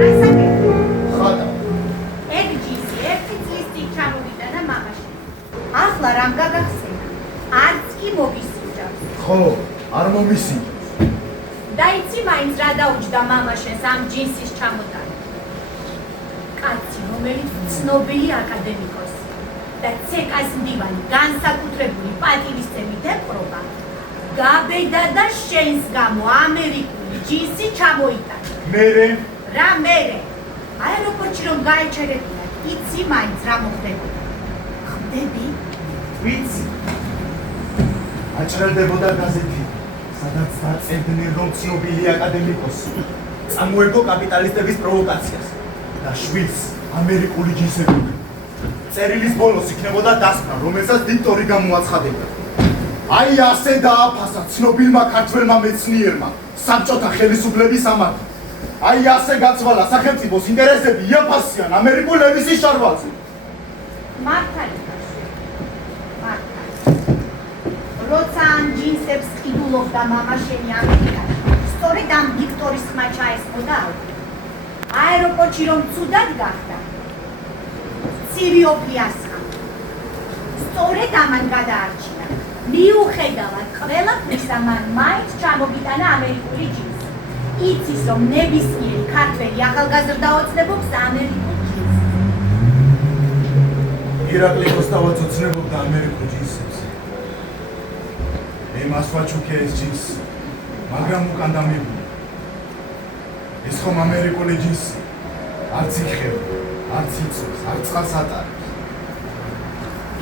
ხადა. ეგ ჯინსი ერთი წლის წინ ჩამოვიტანა მამაშენ. ახლა რამ გაგახსენა? არც კი მოგისინჯავს. ხო, არ მომისინჯავს. და იცი მაინც რა დაუჯდა მამაშენს ამ ჯინსის ჩამოტანა. კაცი, რომელიც ცნობილი აკადემიკოსი და ცეკას მდივანი განსაკუთრებული პატივისცემით ეპყრობა, გაბედა და შენს გამო ამერიკული ჯინსი ჩამოიტანა. მერე? რა მერე? აეროპორტში რომ გაეჩერებინა, იცი მაინც რა მოხდებოდა. ხვდები? ვიცი. აჭრელდებოდა გაზეთი, სადაც დაწერდნენ რომ ცნობილი აკადემიკოსი წამოეგო კაპიტალისტების პროვოკაციას და შვილს ამერიკული ჯინსები. წერილის ბოლოს იქნებოდა დასკვნა, რომელსაც დიქტორი გამოაცხადებდა. აი ასე დააფასა ცნობილმა ქართველმა მეცნიერმა საბჭოთა ხელისუფლების ამართ. აი ასე გაცვალა სახელმწიფოს ინტერესები იაფასიან ამერიკულ ლევისის შარვალზე. მართალია. როცა ამ ჯინსებს ყიდულობდა მამაშენი ამერიკაში, სწორედ ამ დიქტორის ხმა ჩაესხოდა ალყა. აეროპორტში რომ ცუდად გახდა, ცივი ოფიასხა. სწორედ ამან გადაარჩინა. მიუხედავად ყველაფრისა, მან მაინც ჩამოგიტანა ამერიკული ჯინსი. იცის, რომ ნებისმიერი ქართველი ახალგაზრდა ოცნებობს ამერიკულ ჯინსს. ირაკლი კოსტავაც ოცნებობდა ამერიკულ ჯინსებს. მე მას ვაჩუქე ეს ჯინსი, მაგრამ უკან დამიბუნა. ეს ხომ ამერიკული ჯინსი, არც იხება, არც იწვევს, არც წყალს ატარებს.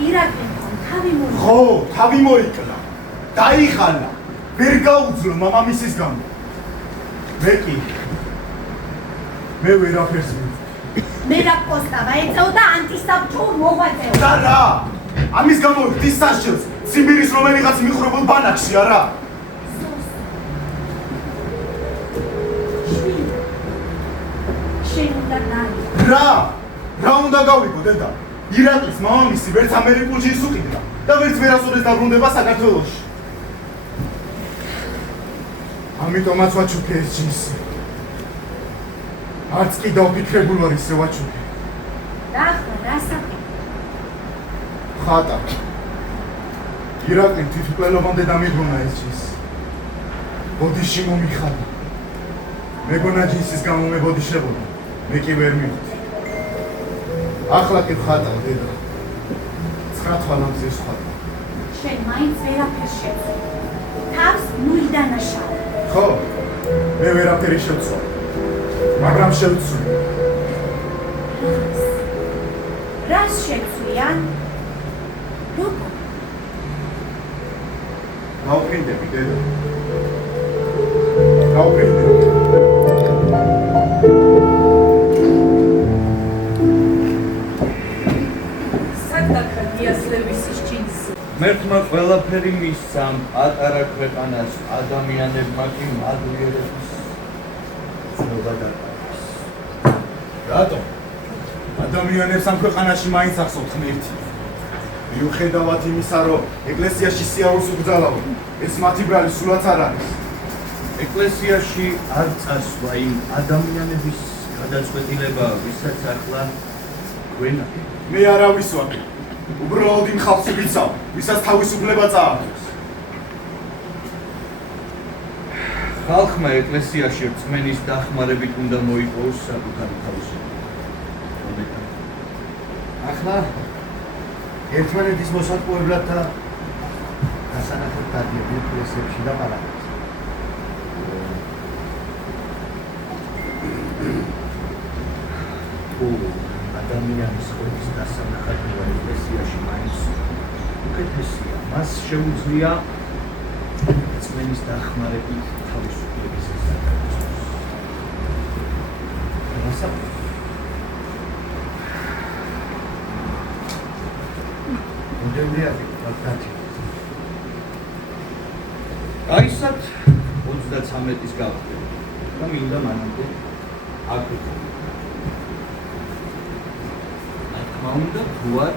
ირაკლი თავი მოიკლა. ხო, თავი მოიკლა. დაიხალა. ვერ გაუძლო მამამისის გამო. მე ვერაფერს ვიცი. მე რა კოსტავა ეწეოდა ანტისაბჭოურ მოღვაწეობას. და რა? ამის გამო დის საშილს ციმბირის რომელიღაც მიხვრებულ ბანაკში არა? შენ უნდა ნაი. რა უნდა გავიგო დედა? ირაკლის მამამისი ვერც ამერიკულ ჯინსს უყიდდა და ვერც ვერასოდეს დაბრუნდება საქართველოში. ამიტომაც ვაჩუქე ეს ჯინსი. არც კი დავფიქრებულ ვარ ისე ვაჩუქე. და ახლა რა საკითხია? ხატა. ირაკლი თვითმკვლელობამდე დამიბრუნა ეს ჯინსი. ბოდიში მომიხადა. მეგონა ჯინსის გამო მე ბოდიშებოდა. მე კი ვერ მივხვდი. ახლა კი ხატა დედა. 9 თვალამზე ხატა. შენ მაინც ვერაფერს შეცვლი. თავს ნულიდან აშალ. ხო, მე ვერაფერი შევცვალ. მაგრამ შევცვლი. რას შევცვლიან? როგორ? გავფრინდები დედა. გავფრინდები. მერთმა ყველაფერი მისცა პატარა ქვეყანას, ადამიანებმა კი მადლიერების ცნობა დაკარგეს. რატომ? ადამიანებს ამ ქვეყანაში მაინც ახსოვთ ღმერთი. მიუხედავად იმისა, რომ ეკლესიაში სიარულს უბრძალავენ, ეს მათი ბრალი სულაც არ არის. ეკლესიაში არ წასვლა იმ ადამიანების გადაწყვეტილება, ვისაც ახლა გვენა. მე არავის ვარ. უბრალოდ იმ ხალხს ვიცავ, ვისაც თავისუფლება წააგებს. ხალხმა ეკლესიაში რწმენის დახმარებით უნდა მოიპოვოს საკუთარი თავისუფლება. ახლა ერთმანეთის მოსატყუებლად და გასანახებ დადიოდნენ ეკლესიებში და პარაკებში. ადამიანის ყოფის დასანახადობა ეკლესიაში მაინც უკეთესია. მას შეუძლია რწმენის დახმარებით თავისუფლების გასაგებად. მოდელია ვაკაცი. აისად 33-ის გავხდი და მინდა მანამდე აკვირდო. უნდა თუ არ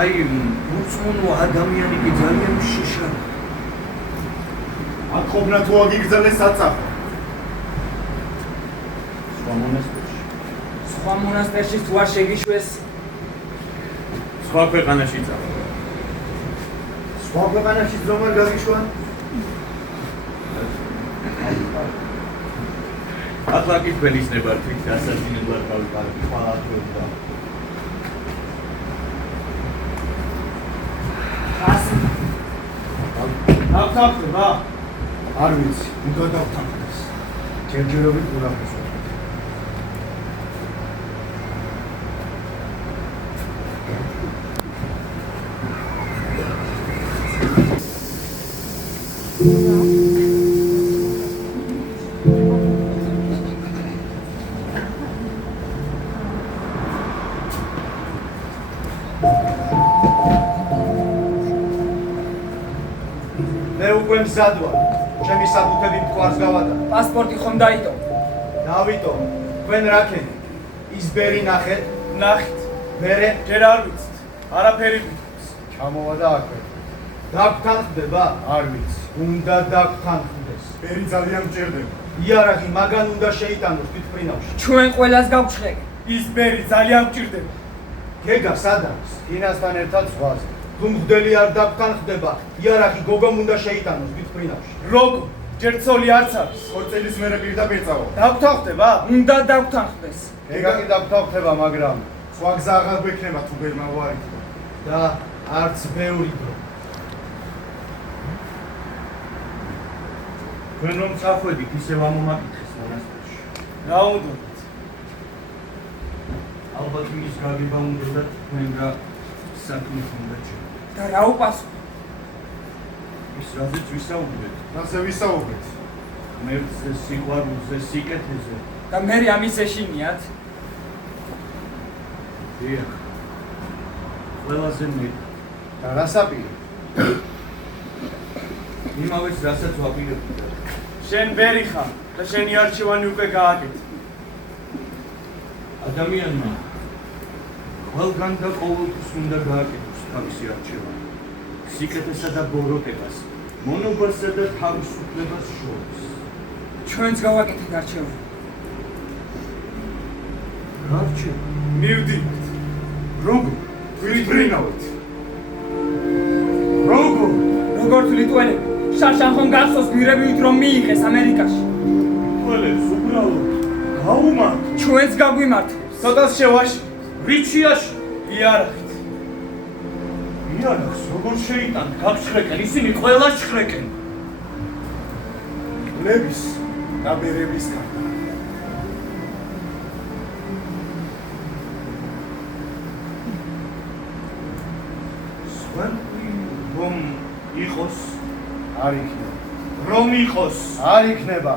აი უცხონო ადამიანი კი ძალიან შიშაა. აქ ყოფნა თუ აგიგრძელეს საწაფო. სხვა მონასტერში. სხვა მონასტერში თუ არ შეგიშვეს, სხვა ქვეყანაში წავა. სხვა ქვეყანაში რომ არ გაგიშვა? ახლა კი თველის ნებართვით დასაძინებლად გავიყარებ ხვალათვებდა. დავთანხმდა? არ ვიცი, უნდა დავთანხმდეს. ჯერჯერობით ურაფეს. მე უკვე მზად ვარ. ჩემი საბუთები მტკვარს გავატა. პასპორტი ხომ დაიტო? დავიტო, თქვენ რა ქენით? ის ბერი ნახეთ? ნახით, მერე ჯერ არ ვიცით, არაფერი გვითხოვს. ჩამოვა და აქვე. დაგთანხმდება? არ ვიცი. უნდა დაგთანხმდეს. ბერი ძალიან მჭირდება. იარაღი მაგან უნდა შეიტანოს თვითმფრინავში. ჩვენ ყველას გავჩხრეკ. ის ბერი ძალიან მჭირდება. გეგა სად არის? ინასთან ერთად ზღვაზე. თუ მღვდელი არ დაგთანხმდება, იარაღი გოგომ უნდა შეიტანოს თვითმფრინავში. როგორ? ჯერ ცოლი არც არის. ხორცელის მერე პირდაპირ წავა. დაგთანხმდება? უნდა დაგთანხმდეს. გეგა კი დაგთანხმდება, მაგრამ სხვა გზა აღარ გვექნება თუ ბერმა ვარით და არც ბევრი დრო. თქვენ რომ წახვედით, ისევ ამომაკითხეს მონასტერში. რა უნდა? ალბათ იმის გაგება უნდა და თქვენ რა საქმე უნდა ჩვენ. და რა უპასუხო? ის რაზეც ვისაუბრეთ. ასე ვისაუბრეთ. მერზე, სიყვარულზე, სიკეთეზე. და მე ამის ეშინიათ? დიახ. ყველაზე მეტ. და რასაპირე? იმავეს რასაც ვაპირებდი. შენ ბერი ხარ და შენი არჩევანი უკვე გააკეთე. ადამიანმა ყველგან და ყოველთვის უნდა გააკეთოს თავისი არჩევანი. სიკეთესა და ბოროტებას, მონობასა და თავისუფლებას შორის. ჩვენც გავაკეთეთ არჩევანი. რა არჩევანი? მივდივართ. როგორ? თვითმფრინავით. როგორ? როგორც ლიტვენები, შარშან ხომ გახსოვს გვირებივით რომ მიიღეს ამერიკაში. ყველებს უბრალოდ გაუმართ. ჩვენც გაგვიმართლებს. ცოტას შევაში. რიციაში. იარაღით. იარაღს როგორ შეიტან? გაგჩხრეკენ, ისინი ყველა ჩხრეკენ. ლების და ბერების კარგი. სხვანი რომ იყოს, არ იქნება. რომ იყოს, არ იქნება.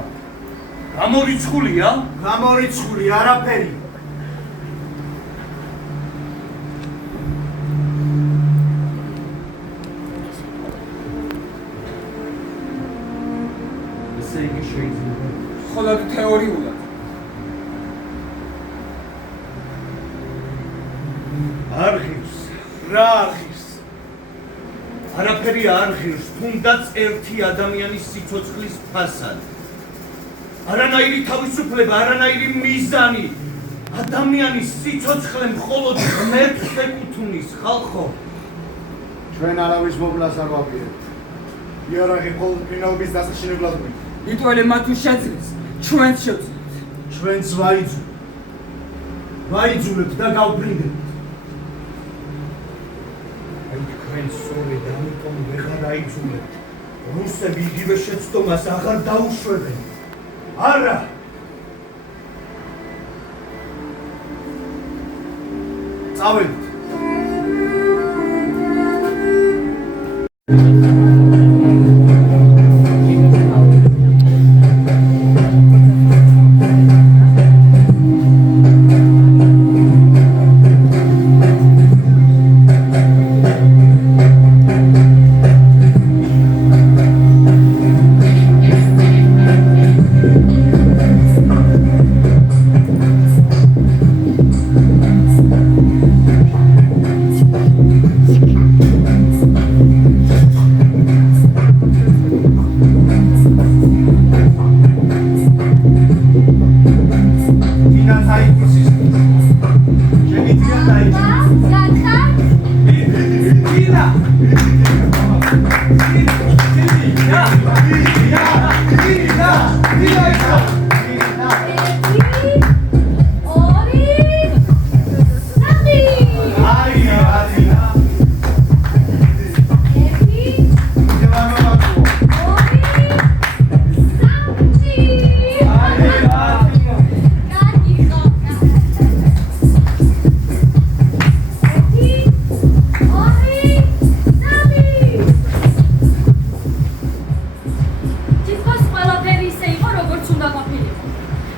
გამორიცხულია? გამორიცხული არაფერი. ესე იგი შეიძლება. მხოლოდ თეორიულად. არ ღირს. რა არხის? არაფერი არ ღირს, თუნდაც ერთი ადამიანის სიცოცხლის ფასად. არანაირი თავისუფლება, არანაირი მიზანი. ადამიანის სიცოცხლე მხოლოდ ღმერთს ეკუთვნის, ხალხო. ჩვენ არავის მობლას არ ვაპირებთ. იარაღი მხოლოდ ფინალების დასაშინებლად გვინდა. ლიტველებმა თუ შეძლეს, ჩვენც შევძლებთ. ჩვენც ვაიძულებთ. ვაიძულებთ და გავბრინდებთ. აი თქვენ სწორედ ამიტომ ვეღარ აიძულებთ. რუსები იგივე შეცდომას აღარ დაუშვებენ. არა. წავედით.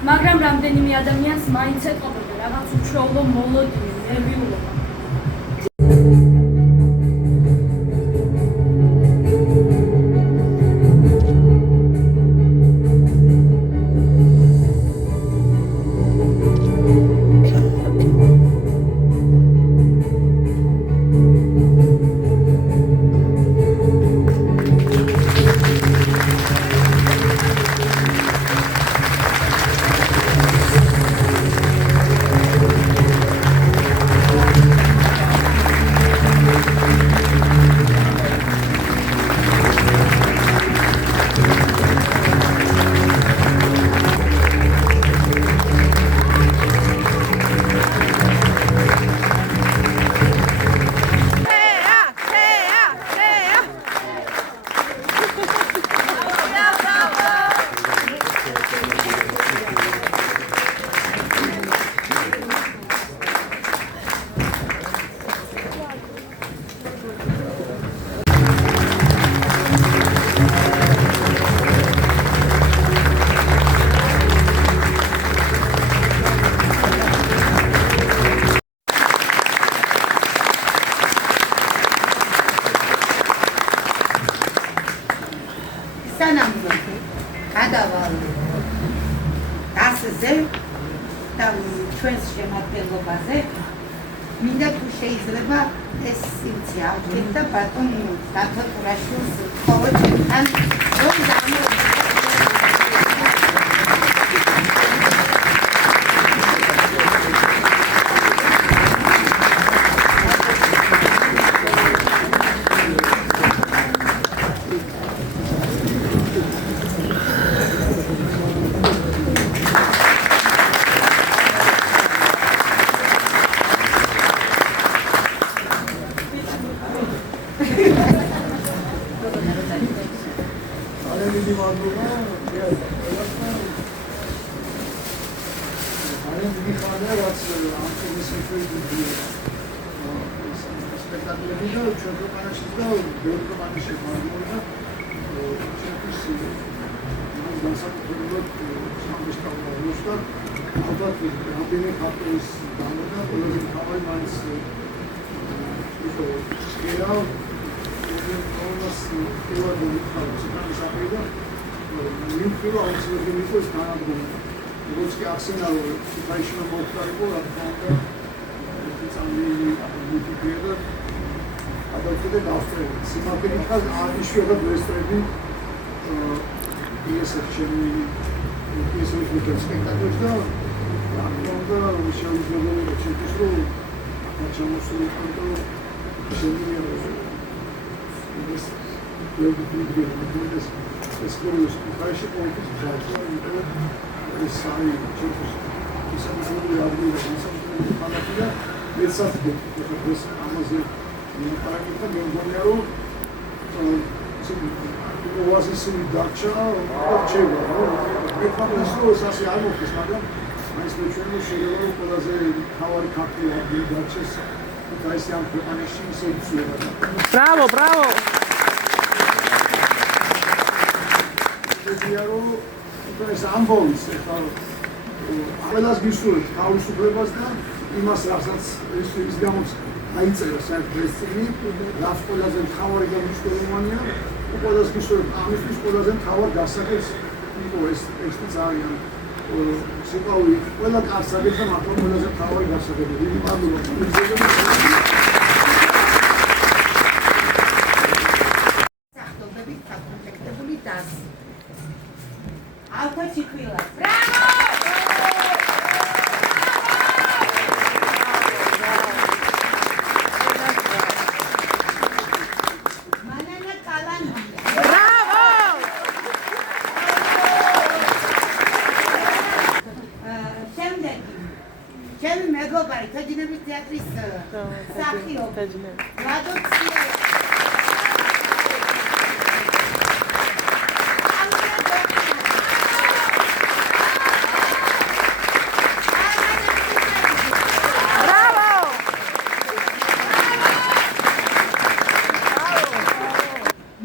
მაგრამ რამდენიმე ადამიანს მაინც ეტყობოდა რაღაც უჩვეულო მოლოდინი, ნერვიულობა. და ჩვენს შემადგენლობაზე მინდა თუ შეიძლება ეს სივრცე ავდგეთ და ბატონ დათო ტურაშვილს ხოლო ჩვენთან რომ Bravo, bravo! ეს ამბოვის ახლა ყველას გისურვებთ თავისუფლებას და იმას რასაც ის გამოც დაიწერა საერთოდ ეს წინი რაც ყველაზე მთავარი და მნიშვნელოვანია ყველას გისურვებთ ამისთვის ყველაზე მთავარ დასაკეთს იყო ეს ტექსტი ძალიან სიყვარული ყველა კარს აგეთა მართლა ყველაზე მთავარი დასაკეთება დიდი მადლობა მეგობარი, თოჯინების თეატრის მსახიობი. ლადო ციელი.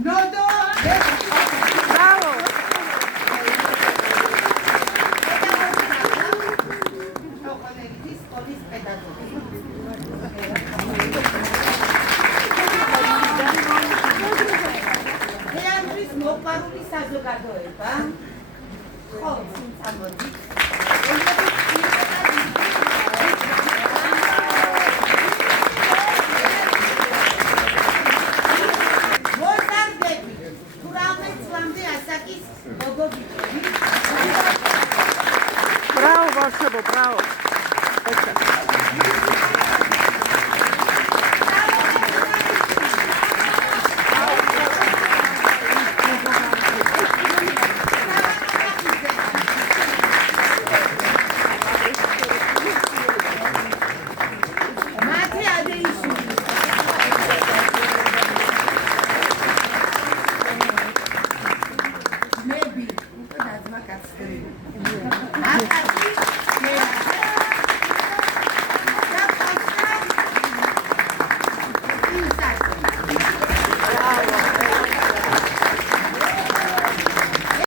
ნოდო ჩოკოლადის სკოლის პედაგოგი. თეატრის მოყვარული საზოგადოება. ხო, წამოდი. მოზარდები, თუ რამე წლამდე ასაკის მოგობიჭები. Bravo, Marcelo, bravo. მათი ადეისური. ნები, უკვე დაძმა კაცები. აკაცი, და პასტა.